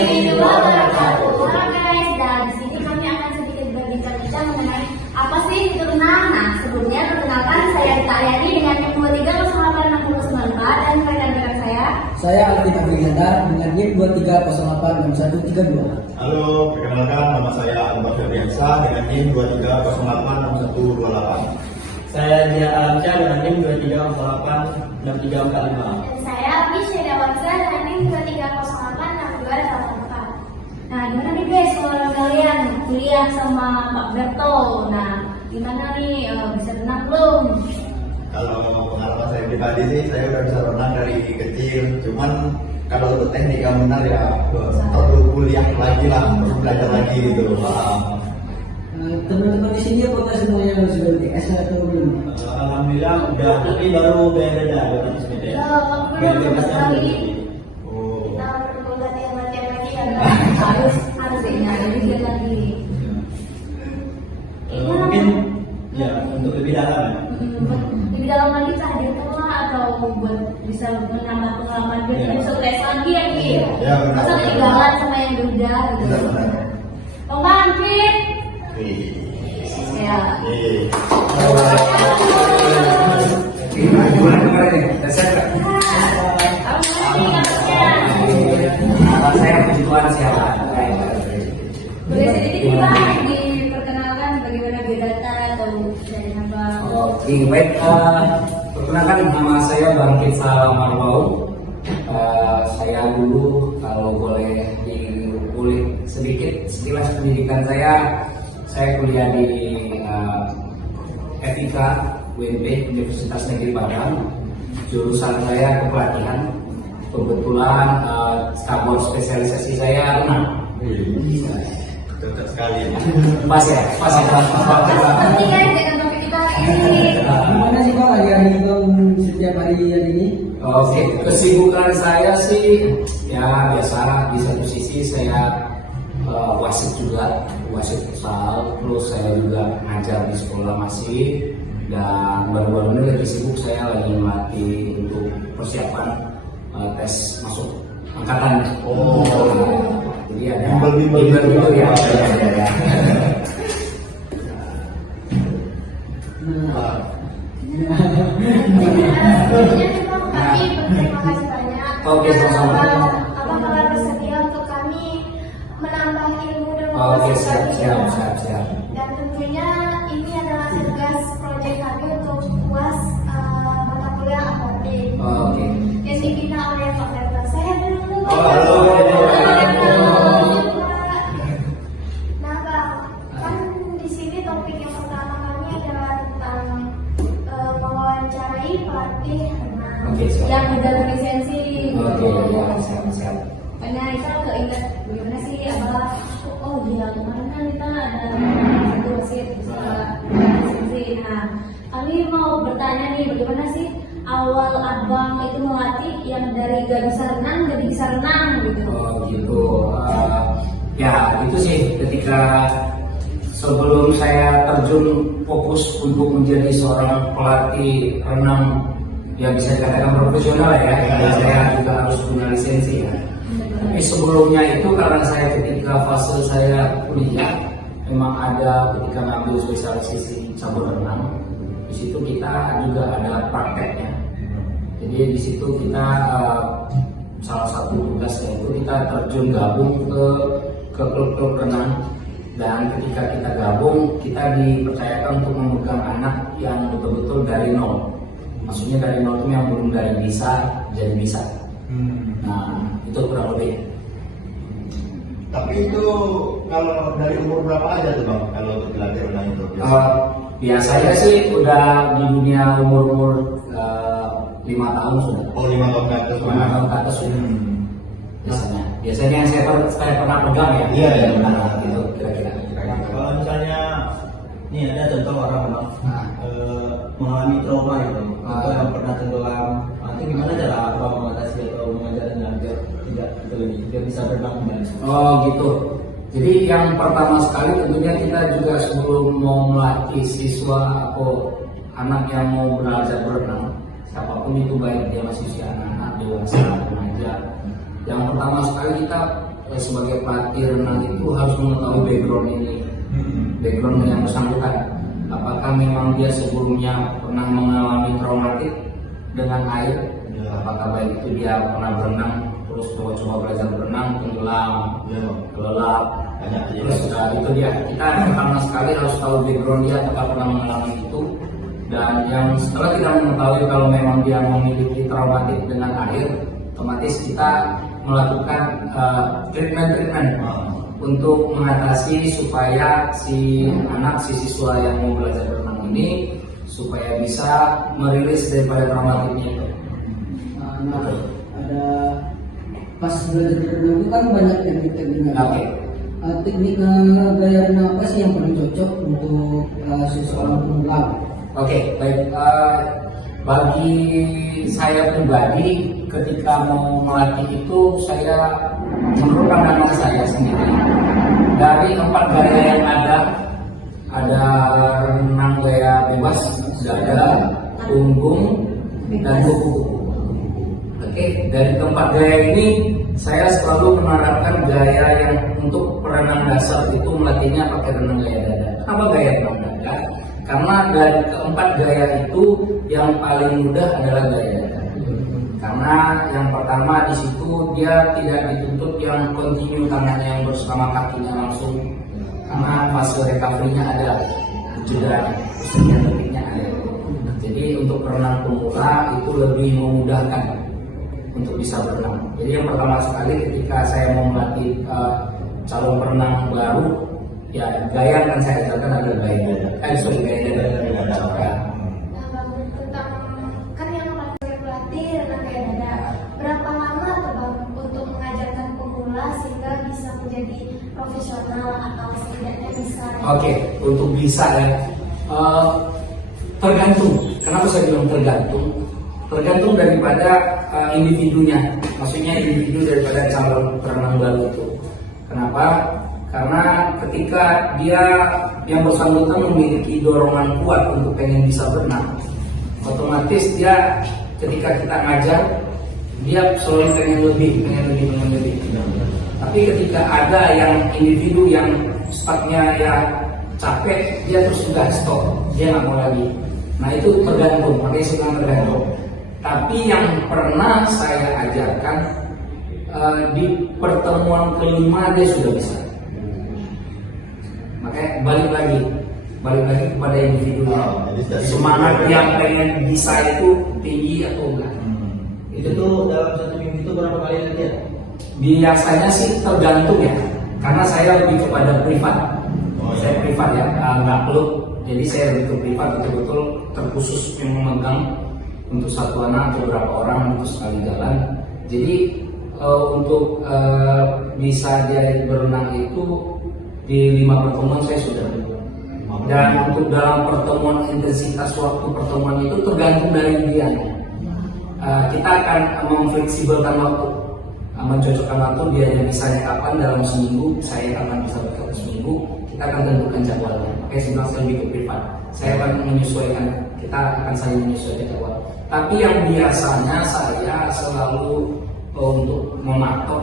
warahmatullahi wabarakatuh. Halo guys, dan di sini kami akan sedikit berbincang-bincang mengenai apa sih itu renang. Nah, sebelumnya perkenalkan saya Rita Ayani dengan NIM 23086094 dan rekan-rekan saya. Saya Alvin Afriyanda dengan NIM 23086132. Halo, perkenalkan nama saya Anwar Ferdiansyah dengan NIM 23086128. Saya Dia Alamsyah dengan NIM 23086345. Dan saya Misha Dawansa dengan NIM 23086284. Nah, gimana nih guys kalau kalian kuliah sama Pak Berto? Nah, gimana nih bisa renang belum? Kalau pengalaman saya pribadi sih, saya udah bisa renang dari kecil. Cuman kalau untuk teknik yang benar ya perlu kuliah lagi lah, perlu belajar lagi gitu. Teman-teman di sini apakah semuanya sudah TS atau belum? Alhamdulillah udah, tapi baru beda-beda 200 meter. Belum sama sekali. Oh. Kita perlu latihan-latihan lagi karena harus ini ada juga lagi. Mungkin ya untuk lebih dalam ya. Lebih dalam lagi cah di rumah atau buat bisa menambah pengalaman biar kita bisa tes lagi ya Ki. Ya, benar. Masa ketinggalan sama yang udah gitu. Benar-benar. Pembangkit. Ya. Gimana kemarin nih? Saya puji Tuhan siapa? Boleh sedikit Pak diperkenalkan bagaimana biodata atau dari apa? Oke, baik. Perkenalkan nama saya Bangkit Salam Marwau. Saya dulu kalau boleh diulik sedikit sekilas pendidikan saya kuliah di FIK UNB Universitas Negeri Padang. Jurusan saya kepelatihan. Kebetulan cabur spesialisasi saya renang. Cocok sekali. Pas ya. Nanti kan dengan topik kita ini. Gimana sih Pak hari-hari setiap hari ini? Oke, kesibukan saya sih ya biasa. Di satu sisi saya wasit juga, wasit futsal, terus saya juga ngajar di sekolah masih, dan baru-baru ini lagi sibuk saya lagi melatih untuk persiapan tes masuk angkatan. Oh. Jadi ada Bimbel ya. Tapi berterima kasih banyak. Oke, sama-sama. Apakah bersedia untuk kami menambah ilmu dan Oke, wawasan siap. Dan tentunya ini adalah tugas proyek kami untuk puas mata kuliah apotek Oke. yang dibina oleh Pak Berto. Saya dulu. Halo. Nah, Bang, kan di sini topik yang pertama kami adalah tentang mewawancarai pelatih renang Oke, siap. yang udah berlisensi. Oke, ya, siap. Makanya kita keinget bagaimana sih abah, oh dia kemarin kan kita ada satu wasit bisa berlisensi. Nah, kami mau bertanya nih bagaimana sih awal abang itu melatih yang dari gak bisa renang jadi bisa renang gitu. Oh gitu. Ya itu sih ketika sebelum saya terjun fokus untuk menjadi seorang pelatih renang yang bisa dikatakan profesional ya. Saya juga harus punya lisensi ya. Tapi sebelumnya itu karena saya ketika fase saya kuliah memang ada ketika ngambil spesialisasi cabur renang. Di situ kita juga ada prakteknya. Jadi di situ kita salah satu tugasnya itu kita terjun gabung ke klub-klub renang, dan ketika kita gabung kita dipercayakan untuk memegang anak yang betul-betul dari nol. Maksudnya dari nol itu yang belum dari bisa jadi bisa. Nah itu kurang lebih. Tapi itu kalau dari umur berapa aja tuh Bang? Kalau untuk dilatih renang itu? Biasanya sih udah di dunia umur 5 tahun sudah. Oh, 5 tahun ke atas. 5 tahun ke atas sudah. Biasanya yang saya pernah pegang ya. Iya. Nah, gitu kira-kira. Kalau misalnya nih ada contoh orang Bang, mengalami trauma gitu, atau yang pernah tenggelam, nanti gimana cara abang mengatasi atau mengajarnya agar tidak terlebih, biar bisa berenang kembali? Oh gitu. Jadi yang pertama sekali tentunya kita juga sebelum mau melatih siswa atau anak yang mau belajar berenang, siapapun itu baik dia masih usia anak-anak, dewasa, remaja, yang pertama sekali kita sebagai pelatih renang itu harus mengetahui background ini, background yang bersangkutan. Apakah memang dia sebelumnya pernah mengalami traumatik dengan air? Apakah baik itu dia pernah berenang, terus coba-coba belajar berenang, tenggelam, kelelap, terus itu dia. Kita pertama sekali harus tahu background dia, apakah pernah mengalami itu. Dan yang setelah kita mengetahui kalau memang dia memiliki traumatik dengan air, otomatis kita melakukan treatment untuk mengatasi supaya si anak, si siswa yang mau belajar berenang ini supaya bisa merilis daripada traumatiknya itu. Nah, ada pas belajar berenang itu kan banyak teknik-tekniknya. Oke. Teknik gaya renang apa sih yang paling cocok untuk seseorang pemula? Oke, baik. Bagi saya pribadi, ketika mau melatih itu, saya menurut pandangan saya sendiri, dari 4 gaya yang ada renang gaya bebas, dada, punggung, dan kuku. Oke, dari keempat gaya ini, saya selalu menerapkan gaya yang untuk perenang dasar itu melatihnya pakai renang gaya dada. Kenapa gaya renang dada? Karena dari keempat gaya itu yang paling mudah adalah gaya dada. Karena yang pertama di situ dia tidak dituntut yang kontinu tangannya yang bersama kakinya langsung. Karena fase recovery-nya ada, jeda tekniknya ada. Jadi untuk perenang pemula itu lebih memudahkan untuk bisa berenang. Jadi yang pertama sekali ketika saya mau melatih calon perenang baru, ya gaya yang saya ajarkan adalah gaya dada. Gaya dada. Tentang kan yang pelatih renang gaya dada, berapa lama tuh Bang untuk mengajarkan pemula sehingga bisa menjadi profesional atau setidaknya bisa? Oke, untuk bisa ya tergantung. Kenapa saya bilang tergantung? Tergantung daripada individunya, maksudnya individu daripada calon perenang baru itu. Kenapa? Karena ketika dia yang bersangkutan memiliki dorongan kuat untuk pengen bisa berenang, otomatis dia ketika kita ngajar dia selalu pengen lebih. Tapi ketika ada yang individu yang startnya ya capek, dia terus sudah stop, dia nggak mau lagi. Nah itu tergantung, makanya saya bilang tergantung. Tapi yang pernah saya ajarkan di pertemuan kelima dia sudah bisa. Makanya balik lagi kepada individunya. Semangat yang pengen bisa itu tinggi atau enggak. Itu tuh dalam 1 minggu itu berapa kali latihan? Biasanya sih tergantung ya, karena saya lebih kepada privat. Saya privat ya, nggak klub. Jadi saya lebih ke privat, betul-betul terkhusus yang memegang untuk satu anak atau beberapa orang untuk sekali jalan. Jadi untuk bisa jadi berenang itu di 5 pertemuan saya sudah. Dan untuk dalam pertemuan intensitas waktu pertemuan itu tergantung dari dia. Kita akan memfleksibelkan waktu, mencocokkan waktu dia misalnya kapan dalam seminggu, saya akan bisa berkata seminggu, kita akan tentukan jadwalnya. Oke, sebenarnya saya lebih ke privat. Saya akan menyesuaikan, kita akan saling menyesuaikan jadwal. Tapi yang biasanya saya selalu untuk mematok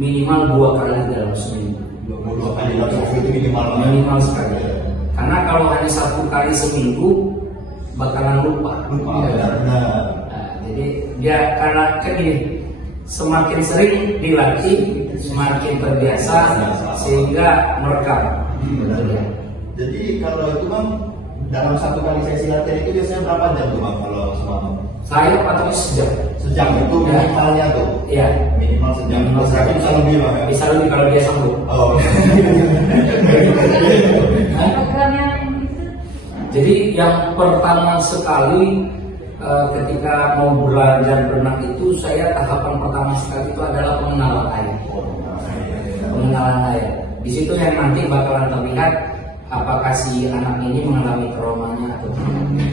minimal 2 kali dalam seminggu. 2 kali dalam seminggu itu minimal sekali. Karena kalau hanya 1 kali seminggu bakalan lupa. Jadi dia karena kan gini, semakin sering dilatih semakin terbiasa sehingga merekam. Jadi kalau itu Bang, dalam 1 kali sesi latihan itu biasanya berapa jam tuh Bang kalau selama? Saya patoknya sejam itu minimalnya tuh. Iya. Minimal sejam. Tapi bisa lebih Bang ya? Bisa lebih kalau dia sanggup. Oh. Program yang itu Jadi yang pertama sekali ketika mau belajar berenang itu, saya tahapan pertama sekali itu adalah pengenalan air. Pengenalan air. Di situ yang nanti bakalan terlihat apakah si anak ini mengalami traumanya atau tidak.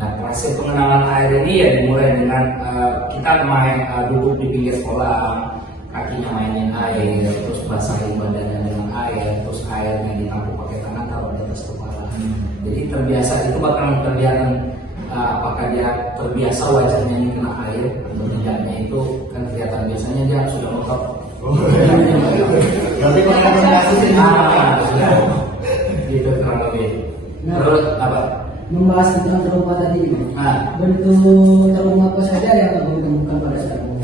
Nah, proses pengenalan air ini ya dimulai dengan kita main duduk di pinggir kolam, kakinya mainin air, terus basahin badannya dengan air, terus airnya ditampung pakai tangan taruh di atas kepala. Jadi terbiasa itu bakalan terlihat apakah dia terbiasa wajahnya ini kena air atau tidaknya, itu kan kelihatan biasanya dia sudah Berarti pengalaman kasus ini. Sudah. Gitu kurang lebih. Nah. Terus apa? Membahas tentang trauma tadi, Nah. bentuk trauma apa saja yang kamu temukan pada saat kamu?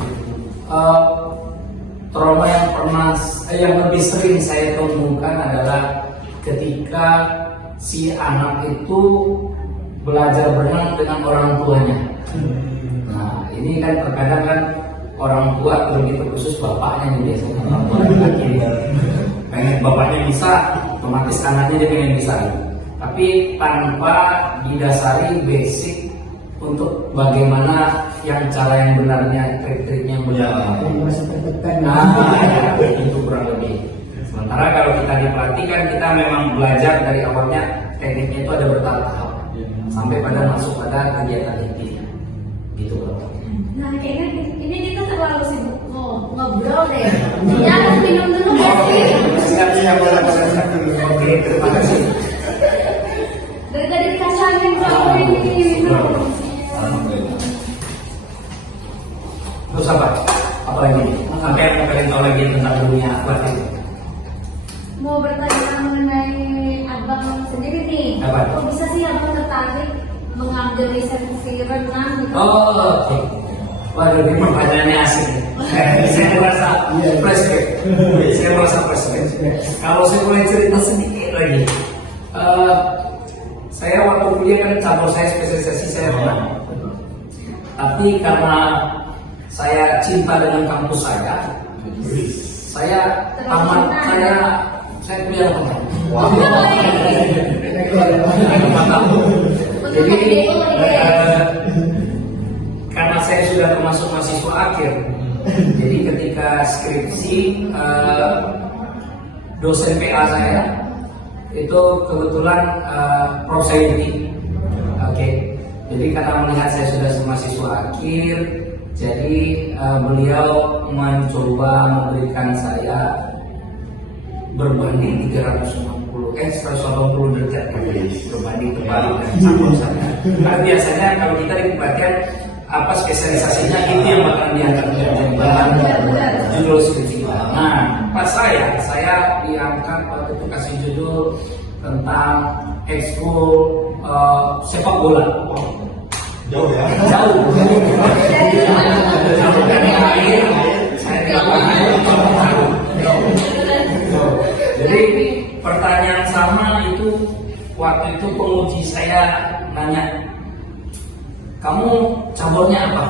Trauma yang lebih sering saya temukan adalah ketika si anak itu belajar berenang dengan orang tuanya. Nah, ini kan terkadang kan orang tua begitu khusus bapaknya nih biasanya orang tua laki pengen bapaknya bisa, otomatis anaknya dia pengen bisa. Tapi tanpa didasari basic untuk bagaimana yang cara yang benarnya, trik-triknya yang benar. Yang merasa tertekan. Nah, ya, itu kurang lebih. Sementara kalau kita diperhatikan, kita memang belajar dari awalnya tekniknya itu ada bertahap sampai pada masuk pada kegiatan intinya. Gitu loh. Nah, kayaknya ini kita terlalu sibuk ngobrol deh. Ya, harus minum dulu ya sih. Siap boleh dulu. Oke, terima kasih. Dari tadi dikasangin sama ini. Terus apa? Apa lagi? Apa yang mau kalian tahu lagi tentang dunia batin? Mau bertanya mengenai abang sendiri nih. Apa? Kok bisa sih abang tertarik mengambil lisensi renang gitu? Oh, oke. Waduh, ini pertanyaannya asik. Saya merasa flashback. Saya merasa flashback. Kalau saya boleh cerita sedikit lagi. Saya waktu kuliah kan cabur saya spesialisasi saya renang. Tapi karena saya cinta dengan kampus saya tamat saya kuliah renang. Jadi karena saya sudah termasuk mahasiswa akhir, jadi ketika skripsi dosen PA saya itu kebetulan Prof. Sayuti. Oke. Jadi karena melihat saya sudah mahasiswa akhir, jadi beliau mencoba memberikan saya berbanding 180 derajat berbanding terbalik dengan cabur saya. Karena biasanya kalau kita diperhatikan apa spesialisasinya itu yang bakalan diangkat menjadi bahan judul skripsi. Nah, pas saya diangkat waktu itu kasih judul tentang ekskul sepak bola. Jauh ya. Jauh. Jadi pertanyaan sama itu waktu itu penguji saya nanya, kamu cabornya apa?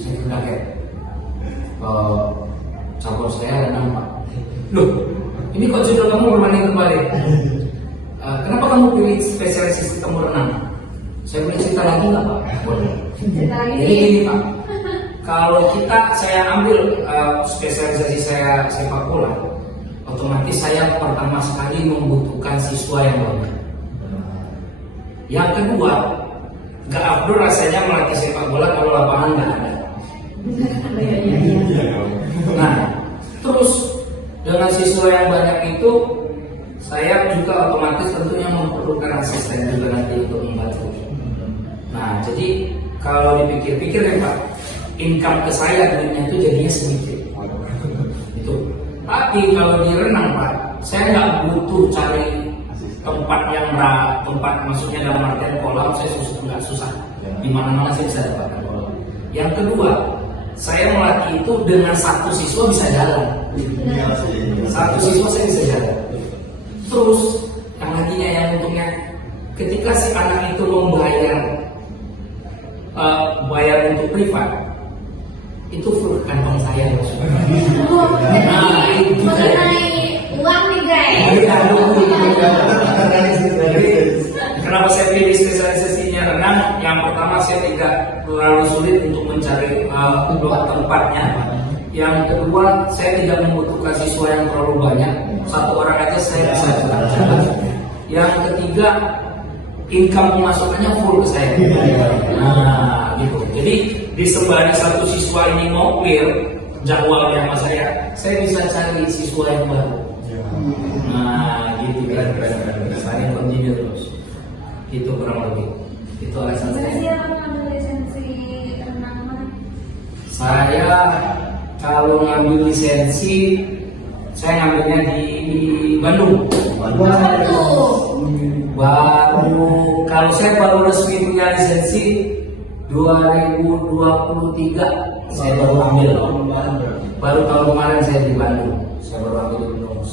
Saya bilang kayak, cabor saya renang Pak. Loh, ini kok judul kamu berbanding terbalik? Kenapa kamu pilih spesialisasi kamu renang? Saya boleh cerita lagi nggak Pak? Boleh. Jadi ini Pak, kalau saya ambil spesialisasi saya sepak bola, otomatis saya pertama sekali membutuhkan siswa yang banyak. Yang kedua, gak afdol rasanya melatih sepak bola kalau lapangan nggak ada. Nah, terus dengan siswa yang banyak itu, saya juga otomatis tentunya memerlukan asisten juga nanti untuk membantu. Nah, jadi kalau dipikir-pikir ya Pak, income ke saya duitnya itu jadinya sedikit. Itu. Tapi kalau di renang Pak, saya nggak butuh cari tempat yang tempat maksudnya dalam artian kolam, saya nggak susah. Di mana-mana saya bisa dapatkan kolam. Yang kedua, saya melatih itu dengan satu siswa bisa jalan. Satu siswa saya bisa jalan. Terus yang laginya yang untungnya, ketika si anak itu bayar untuk privat, itu full kantong saya maksudnya. Nah, itu mengenai uang nih guys. Kenapa saya pilih spesialisasinya renang? Yang pertama saya tidak terlalu sulit untuk mencari tempatnya. Yang kedua saya tidak membutuhkan siswa yang terlalu banyak. Satu orang aja saya bisa jalan. Yang ketiga income pemasukannya full ke saya. Nah, gitu. Jadi disembari satu siswa ini mau clear jadwalnya sama saya bisa cari siswa yang baru. Nah, gitu kan. Saya continue terus. Itu kurang lebih. Itu alasan Sebenarnya saya. siapa ngambil lisensi renang mana? Saya kalau ngambil lisensi Saya ngambilnya di Bandung. Apa tuh? Baru kalau saya baru resmi punya lisensi 2023 saya baru ambil. Baru tahun kemarin saya di Bandung. Saya baru ambil di Bandung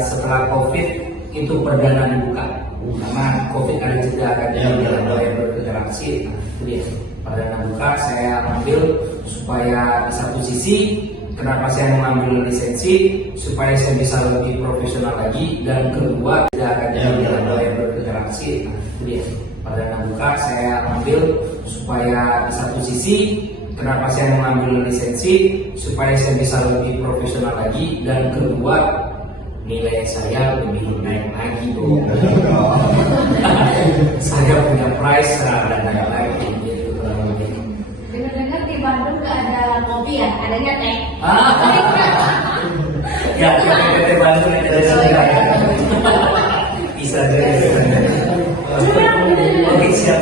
setelah COVID itu perdana dibuka. Karena COVID ada jeda kan yang berinteraksi. Itu dia perdana buka saya ambil supaya di satu sisi kenapa saya mengambil lisensi supaya saya bisa lebih profesional lagi, dan kedua tidak akan yang berinteraksi. Itu dia perdana buka saya ambil supaya di satu sisi kenapa saya mengambil lisensi supaya saya bisa lebih profesional lagi, dan kedua nilai saya lebih naik lagi tuh. Saya punya price dan naik lagi gitu. Dengar-dengar di Bandung nggak ada kopi ya, adanya teh. Ya, PT Bandung ada bisa jadi. Oke, siap.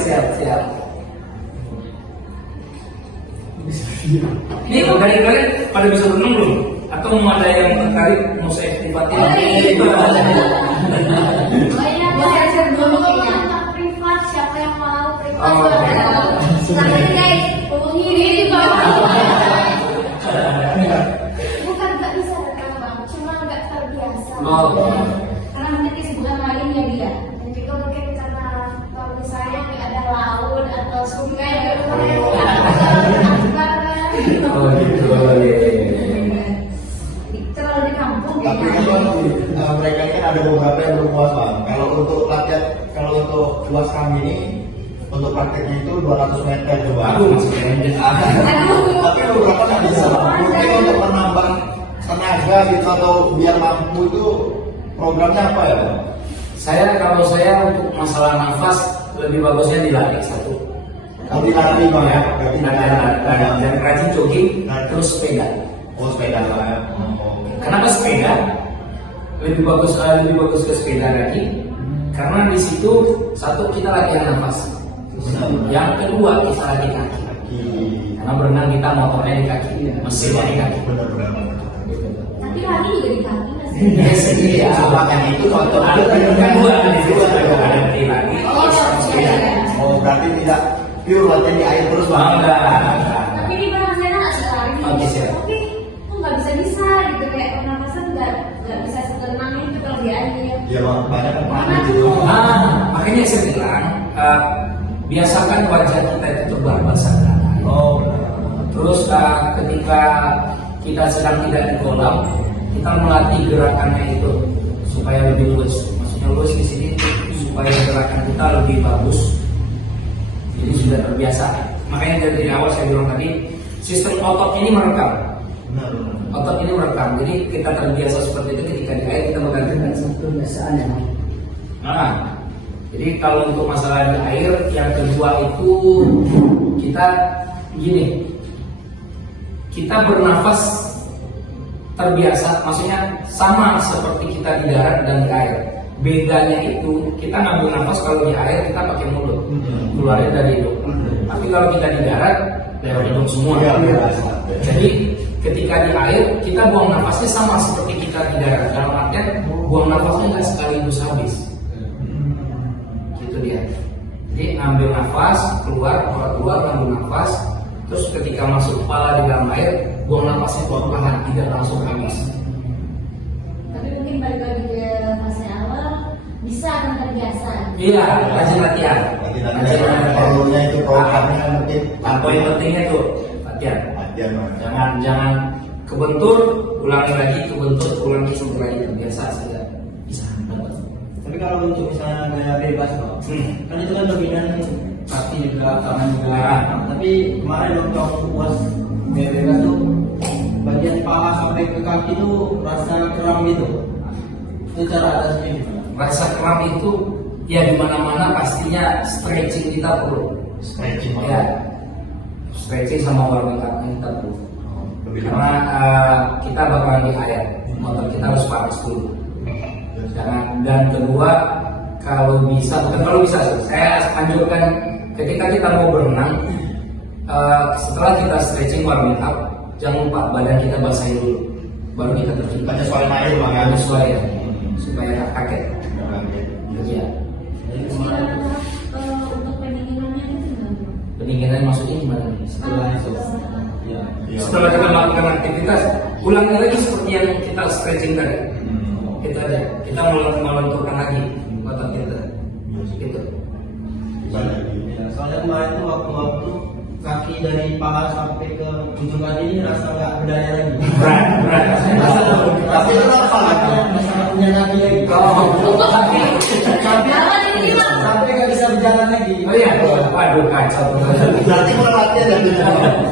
Ini dari kalian pada bisa berenang belum? Atau mau ada yang tertarik mau saya aktivatin? Belajar dulu tentang privat, siapa yang mau privat? Silahkan guys, hubungi diri bukan nggak bisa rekam bang, cuma nggak terbiasa. Karena mungkin kesibukan lain ya dia. Dan juga mungkin karena kalau misalnya nggak ada laut atau sungai, nggak Oh gitu. terlalu di kampung. Tapi kan mereka ini kan ada beberapa yang berpuas bang. Kalau untuk latihan, kalau untuk luas kami ini untuk prakteknya itu 200 meter coba. Aduh, masih pendek. Tapi beberapa nggak bisa. Mungkin untuk menambah tenaga gitu atau biar mampu itu programnya apa ya bang? Kalau saya untuk masalah nafas lebih bagusnya dilatih satu. Kalau dilatih bang ya, berarti Dan rajin jogging, terus sepeda. Oh sepeda bang ya. Kenapa sepeda? Lebih bagus ke sepeda lagi. Karena di situ satu kita latihan nafas. Yang kedua kita latih kaki. Karena berenang kita motornya di kaki, mesinnya di kaki. Benar-benar. Tapi lagi juga di kaki masih. Iya, Bahkan itu contoh ada dua lagi. Oh berarti tidak pure latihan di air terus bang? Tapi di mana saya nggak sekali. Oke, siap. Oke, kok nggak bisa gitu kayak pernapasan nggak bisa setenang itu kalau di air. Ya bang, banyak kan Mana gitu. tuh? Makanya saya bilang biasakan wajah kita itu terbang-basah. Terus ketika kita sedang tidak di kolam, kita melatih gerakannya itu supaya lebih luas. Maksudnya luas di sini supaya gerakan kita lebih bagus. Jadi sudah terbiasa. Makanya dari awal saya bilang tadi, sistem otot ini merekam. Benar. Otot ini merekam. Jadi kita terbiasa seperti itu ketika di air kita menggantikan. Kebiasaan ya. Nah, jadi kalau untuk masalah di air, yang kedua itu kita gini, kita bernafas terbiasa, maksudnya sama seperti kita di darat dan di air. Bedanya itu kita ngambil nafas kalau di air kita pakai mulut, keluarin dari hidung. Tapi kalau kita di darat lewat hidung semua. Jadi ketika di air kita buang nafasnya sama seperti kita di darat. Dalam artian buang nafasnya nggak sekaligus habis. Gitu dia. Jadi ambil nafas, keluar, ambil nafas. Terus ketika masuk kepala di dalam air, buang nafasnya pelan-pelan, tidak langsung habis. Tapi mungkin balik lagi ke fase awal bisa akan terbiasa. Iya, rajin latihan. Perlunya itu programnya mungkin. Poin pentingnya itu latihan. Latihan bang. Jangan kebentur, ulangi lagi, sampai lagi terbiasa saja bisa. Tapi kalau untuk misalnya gaya bebas bang, kan itu kan dominan kaki juga, tangan juga. Tapi kemarin waktu aku puas gaya bebas tuh bagian paha sampai ke kaki tuh rasa kram gitu. Itu cara atasnya gimana? Rasa kram itu ya di mana-mana pastinya stretching kita perlu. Stretching bang. Ya, stretching sama olahraga kita perlu. Karena kita bakalan di air, motor kita harus panas dulu. Dan kedua, kalau bisa, saya anjurkan ketika kita mau berenang, setelah kita stretching warming up, jangan lupa badan kita basahin dulu. baru kita terjun. Penyesuaian air bang ya. Penyesuaian supaya nggak kaget. Iya. Jadi Terus kemarin untuk pendinginannya itu gimana? Pendinginan maksudnya gimana? setelah itu, ya. Setelah kita melakukan aktivitas, ulangi lagi seperti yang kita stretching tadi. Itu aja. Kita melenturkan lagi otot kita. Gitu. Ya, soalnya kemarin tuh waktu kaki dari paha sampai ke ujung kaki ini rasa nggak berdaya lagi. Berat. Tapi kenapa? Rasa nggak punya kaki lagi. Sampai nggak bisa berjalan lagi. Oh iya, waduh kacau. Berarti kurang latihan dan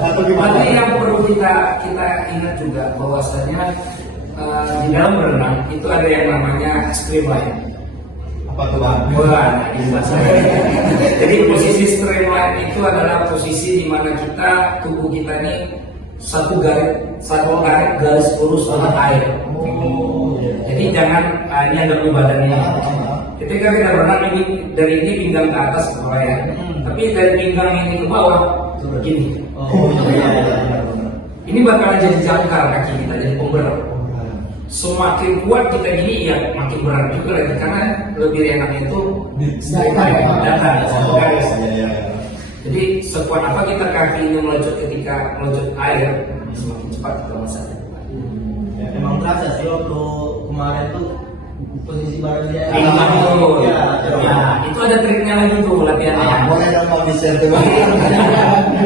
atau gimana? Tapi yang perlu kita ingat juga bahwasanya di dalam berenang itu ada yang namanya streamline. Apa tuh bang? Wah, ini bahasa. Jadi posisi streamline itu adalah posisi di mana kita tubuh kita ini satu garis lurus sama air. Jadi jangan ini ada badannya. Ketika kita berenang ini dari ini pinggang ke atas ke bawah ya. Tapi dari pinggang ini ke bawah begini. Ini bakalan jadi jangkar kaki kita jadi pemberat. Semakin kuat kita gini ya makin berat juga lagi karena lebih enaknya itu datar. Jadi sekuat apa kita kaki ini melejut ketika melejut air semakin cepat kita masuk. Ya, emang terasa sih waktu kemarin tuh posisi badan dia. Ya, itu ada triknya lagi tuh latihannya. Boleh dong mau di-share tuh bang?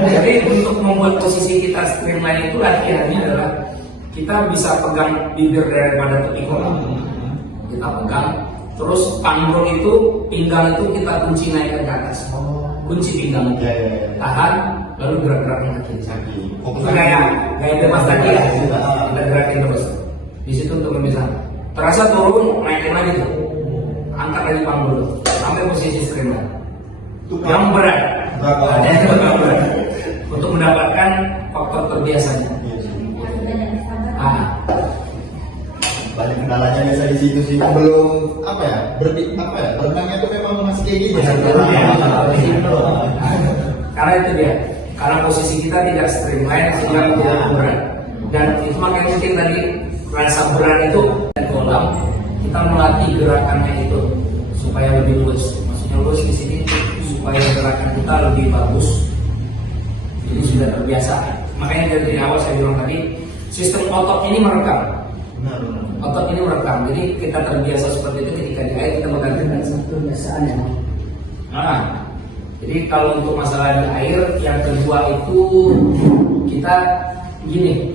Jadi untuk membuat posisi kita streamline itu latihannya adalah kita bisa pegang bibir daripada tepi kolam. Kita pegang, terus panggul itu, pinggang itu kita kunci naik ke atas. Kunci pinggang, tahan, lalu gerak-gerakin kaki. Itu kayak bebas tadi ya, kita gerakin terus. Di situ untuk bisa. Terasa turun, naikin lagi tuh. Angkat lagi panggul sampai posisi streamline. Yang berat, ada yang berat. Untuk mendapatkan faktor terbiasanya. Banyak kendalanya biasa di situ sih. Belum berenangnya tuh memang masih kayak gini. Karena itu dia, karena posisi kita tidak streamline sehingga tidak berat. Dan itu makanya mungkin tadi rasa berat itu di kolam kita melatih gerakannya itu supaya lebih luas. Maksudnya luas di sini supaya gerakan kita lebih bagus. Jadi sudah terbiasa. Makanya dari awal saya bilang tadi sistem otot ini merekam. Otot ini merekam. Jadi kita terbiasa seperti itu ketika di air kita menggantikan Satu kebiasaan ya. Nah, jadi kalau untuk masalah di air yang kedua itu kita gini,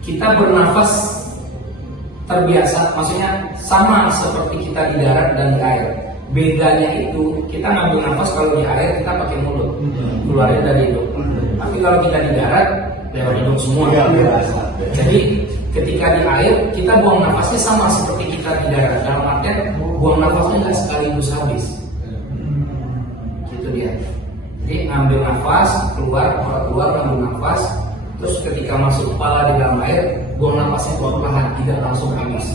kita bernafas terbiasa, maksudnya sama seperti kita di darat dan di air. Bedanya itu kita ngambil nafas kalau di air kita pakai mulut, keluarin dari hidung. Tapi kalau kita di darat lewat hidung semua. Jadi ketika di air kita buang nafasnya sama seperti kita di darat. Dalam artian buang nafasnya nggak sekaligus habis. Gitu dia. Jadi ngambil nafas, keluar, ngambil nafas. Terus ketika masuk kepala di dalam air, buang nafasnya perlahan, tidak langsung habis.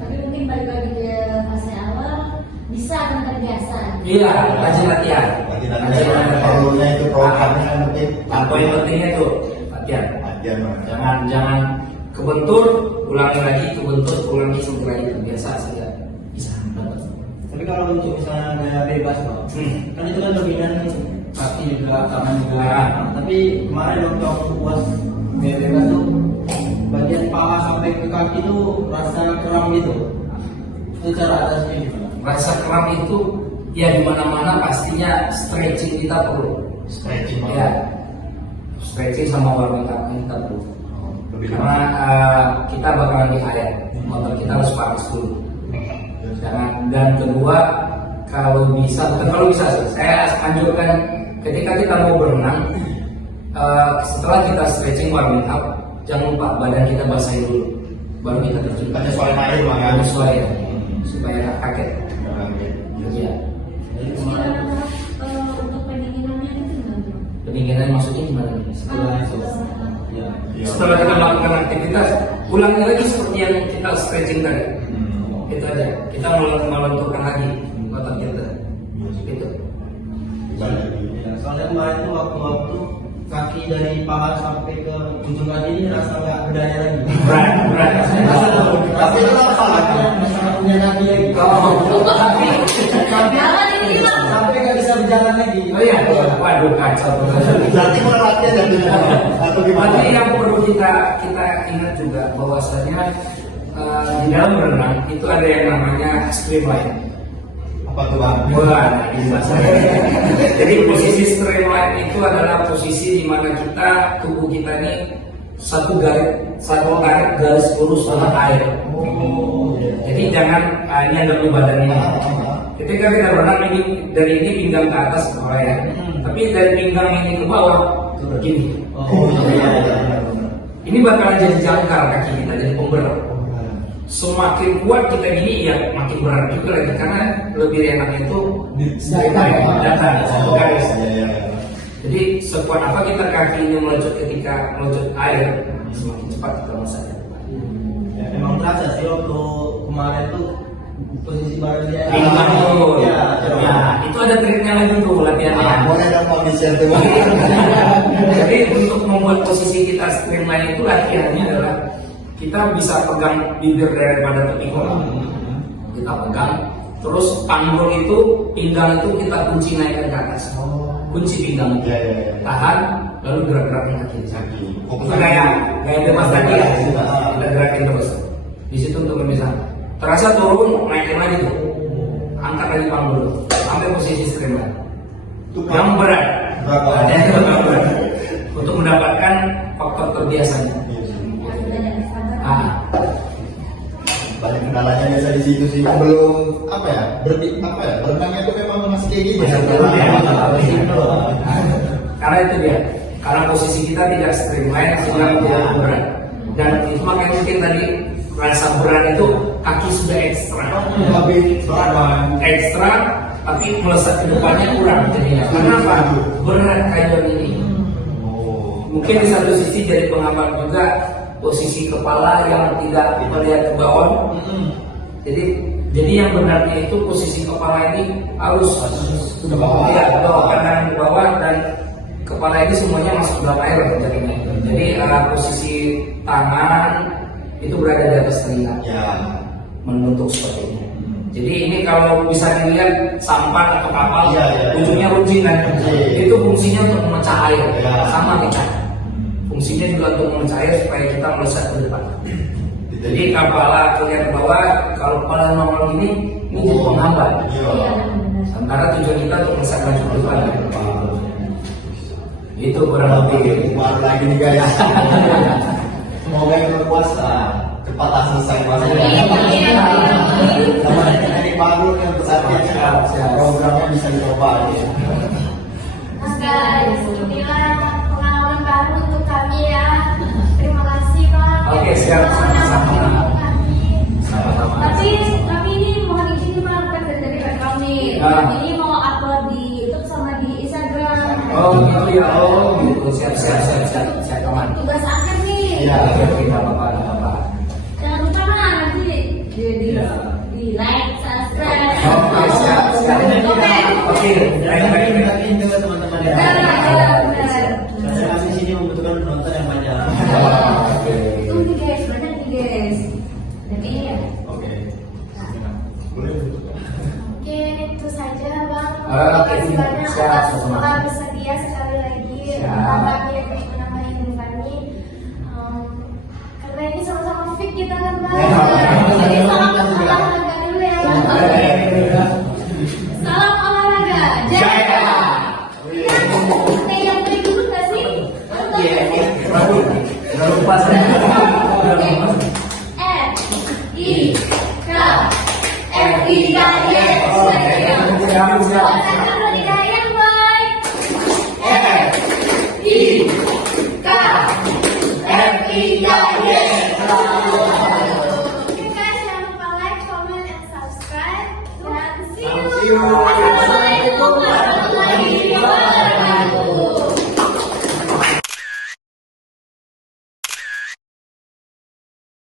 Tapi mungkin balik lagi ke fase awal bisa akan terbiasa. Iya, rajin latihan. Perlunya itu programnya kan mungkin. Poin pentingnya itu latihan. Jangan kebentur, ulangi lagi, kebentur, ulangi sampai lagi terbiasa saja bisa dapat. Tapi kalau untuk misalnya gaya bebas bang, kan itu kan dominan kaki juga, tangan juga. Tapi kemarin waktu aku buat gaya bebas tuh bagian paha sampai ke kaki tuh rasa kram gitu. Itu cara atasnya gimana? Rasa kram itu ya di mana-mana pastinya stretching kita perlu. Stretching Ya, stretching sama warming up kita perlu. Karena kita bakalan di air, motor kita harus panas dulu. Dan kedua, kalau bisa, bukan kalau bisa sih, saya anjurkan ketika kita mau berenang, setelah kita stretching warming up, jangan lupa badan kita basahin dulu, baru kita terjun. Penyesuaian air bang ya. Penyesuaian supaya nggak kaget. Iya. Jadi kemarin Untuk pendinginannya itu gimana? Pendinginan maksudnya gimana? setelah itu, ya. Setelah kita melakukan aktivitas, ulangi lagi seperti yang kita stretching tadi. Itu aja. Kita melenturkan lagi otot kita. Itu. Ya, soalnya kemarin tuh waktu kaki dari paha sampai ke ujung kaki ini rasa nggak berdaya lagi. Berat. Tapi itu apa lagi? Sangat punya kaki lagi. Sampai nggak bisa berjalan lagi. Oh iya, waduh kacau. Berarti mulai latihan dan atau gimana? Tapi yang perlu kita ingat juga bahwasanya di dalam berenang itu ada yang namanya streamline. Apa tuh bang? Bukan, jadi posisi streamline itu adalah posisi di mana tubuh kita ini satu garis lurus sama air. Jadi jangan ini ada badan ini. Ketika kita berenang ini dari ini pinggang ke atas ke bawah ya. Tapi dari pinggang ini ke bawah begini. Ini bakalan jadi jangkar kaki kita, jadi pemberat. Semakin kuat kita gini ya makin berat juga lagi karena lebih enaknya itu datang garis. Jadi sekuat apa kita kaki ini melejut ketika melejut air semakin cepat kita melesat. Ya, memang terasa sih waktu kemarin tuh posisi badan dia. Itu ada triknya lagi tuh latihannya. Boleh dong kondisian tuh. Jadi untuk membuat posisi kita streamline itu latihannya adalah kita bisa pegang bibir daripada tepi kolam, kita pegang, terus panggul itu, pinggang itu kita kunci naikkan ke atas, kunci pinggang, tahan, lalu gerak-gerakin kaki. Itu gaya bebas tadi ya, kita gerakin terus. Di situ untuk misalnya, terasa turun, naikin lagi tuh, angkat lagi panggul, sampai posisi streamline. Yang berat, untuk mendapatkan faktor terbiasanya. Banyak kendalanya biasa di situ sih. Belum berenangnya itu memang masih kayak gini. Karena itu dia, karena posisi kita tidak streamline sehingga menjadi berat. Dan itu makanya mungkin tadi rasa berat itu kaki sudah ekstra, ekstra, tapi melesat ke depannya kurang jadinya. Kenapa? Berat kayak ini. Mungkin di satu sisi jadi penghambat juga posisi kepala yang tidak melihat ke bawah. Jadi yang benarnya itu posisi kepala ini harus ke bawah, pandangan ke bawah dan kepala ini semuanya masuk dalam air jadinya. Jadi posisi tangan itu berada di atas telinga, membentuk seperti ini. Jadi ini kalau bisa dilihat sampan atau kapal, ujungnya runcing kan, itu fungsinya untuk memecah air, sama kita. Fungsinya juga untuk memecah air supaya kita melesat ke depan. Jadi kepala kelihatan ke bawah, kalau kepala normal ini jadi penghambat. Sementara tujuan kita untuk melesat maju ke depan. Itu kurang lebih. Baru lagi nih guys. Semoga yang berpuasa cepat selesai puasanya. Ini baru yang pesatnya, programnya bisa dicoba. Guys, inilah pengalaman baru untuk kami ya. Terima kasih Pak. Oke, siap, sama-sama. Tapi kami ini mohon izin Pak, bukan dari kami. Kami ini mau upload di YouTube sama di Instagram. Oh gitu ya, siap teman. Tugas akhir nih. Tidak apa-apa. Jangan lupa lah nanti di like, subscribe. Oke, siap. Oke, Baik juga teman-teman ya. Benar. Saya kasih sini membutuhkan penonton yang banyak. Tunggu guys, banyak nih guys. Jadi ya. Oke. Oke, itu saja Bang. Oke, Terima kasih banyak siap, atas sama-sama. telah bersedia sekali lagi Siap. kami yang menamai ilmu kami. Karena ini sama-sama fit kita kan Bang. Jadi salam olahraga dulu ya. Salam olahraga, jaya. Yang beri dulu nggak sih? Jangan lupa saya. Oke guys, jangan lupa like, comment, and subscribe. Dan see you. See you. Assalamualaikum warahmatullahi